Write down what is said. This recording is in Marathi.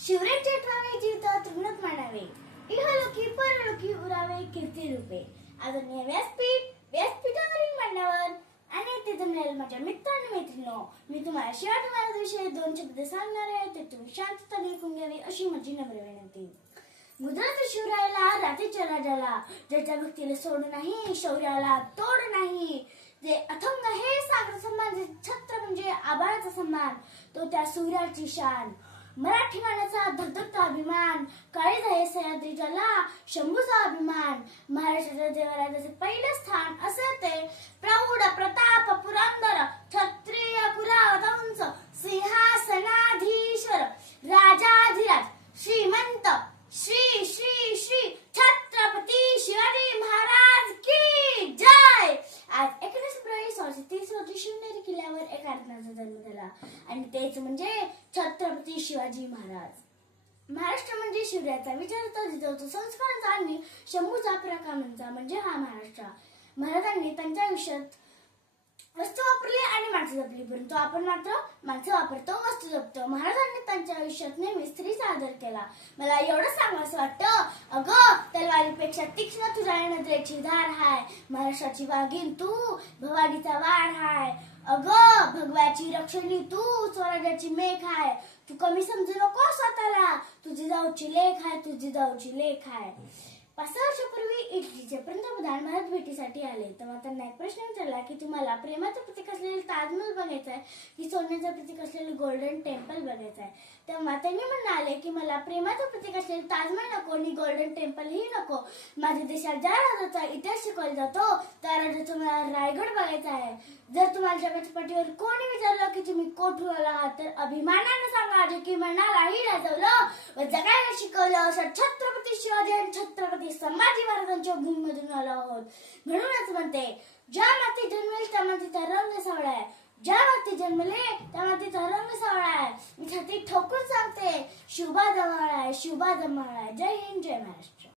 शिवरेचे ठावे जीवितात ऋणत मानावे, इहलोकी परलोकी उरावे कीर्ती रूपे. आदरणीय व्यासपीठावरील मान्यवर आणि ते जमलेले माझ्या मित्र आणि मैत्रिणींनो, मी तुम्हाला शिवाजी महाराजांविषयी 2 शब्द सांगणार आहे. ते तुम्ही शांततेने ऐकून घ्यावे अशी माझी नम्र विनंती. गुजरात शिवरायाला, रात्रीच्या राजाला, ज्याच्या भक्तीला सोड नाही, शौर्याला तोड नाही, जे अथंग हे सागर सन्मान, जे छत्र म्हणजे आभाळाचा सन्मान, तो त्या सूर्याची शान. मराठी मानाचा धगधगता अभिमान, काळीज आहे सह्याद्री ज्याला, शंभूचा अभिमान. महाराष्ट्राच्या देवराजाचे पहिले स्थान असे ते प्रौढ प्रताप पुरंदर, क्षत्रिय कुलावतंस, सिंहासनाधीश्वर, राजाधिराज, श्रीमंत श्री श्री श्री छत्रपती शिवाजी महाराज की जय. आज 21 फेब्रुवारी 1630 रोजी शिवनेरी किल्ल्यावर एका रत्नाचा जन्म झाला आणि तेच म्हणजे छत्रपती शिवाजी महाराज. महाराष्ट्र म्हणजे शिवरायाचा विचाराचा, जिजाऊचा, संस्कारांचा आणि शंभूचा पराक्रमांचा म्हणजे हा महाराष्ट्र. महाराजांनी त्यांच्या आयुष्यात वस्तू वापरली आणि माणसं जपली, परंतु आपण मात्र माणसं वापरतो, वस्तू जपतो. महाराजांनी त्यांच्या आयुष्यात नेहमी स्त्रीचा आदर केला. मला एवढं सांगावंसं वाटतं, अगं तलवारीपेक्षा तीक्ष्ण तुझ्या नजरेची धार हाय, महाराष्ट्राची वाघीण तू, भवानीचा वार हाय. अगं भगव्याची रक्षणी तू, स्वराज्याची मेघ हाय. तू कमी समजू नको स्वतःला, तुझी जाऊची लेख हाय, तुझी जाऊची लेख हाय. 5 वर्षापूर्वी इटलीचे पंतप्रधान भारत भेटीसाठी आले. तेव्हा त्यांना एक प्रश्न विचारला की तुम्हाला प्रेमाचं प्रतीक असलेले ताजमहल बघायचं आहे की सोन्याचं प्रतीक असलेले गोल्डन टेम्पल बघायचं आहे. तेव्हा त्यांनी म्हणाले की मला प्रेमाचं प्रतीक असलेले ताजमहल नको आणि गोल्डन टेम्पल ही नको. माझ्या देशात ज्या राजाचा इतिहास शिकवला जातो त्या राजाचा मला रायगड बघायचा आहे. जर तुम्हाला जगाच्या पाठीवर कोणी विचारलं की तुम्ही कोठून आला आहात तर अभिमानाने सांगा जे की मनालाही लाजवलं व जगायला शिकवलं असं छत्रपती शिवाजी आणि छत्रपती संभाजी महाराजांच्या भूमीमधून आलो आहोत. म्हणूनच म्हणते, ज्या माती जन्मेल त्या मातीचा रंग सावळा आहे, ज्या माती जन्मले त्या मातीचा रंग सावळा आहे. मी छाती ठोकून सांगते, शिवबा जमाळा आहे, शिवबा जमाळा आहे. जय हिंद, जय महाराष्ट्र.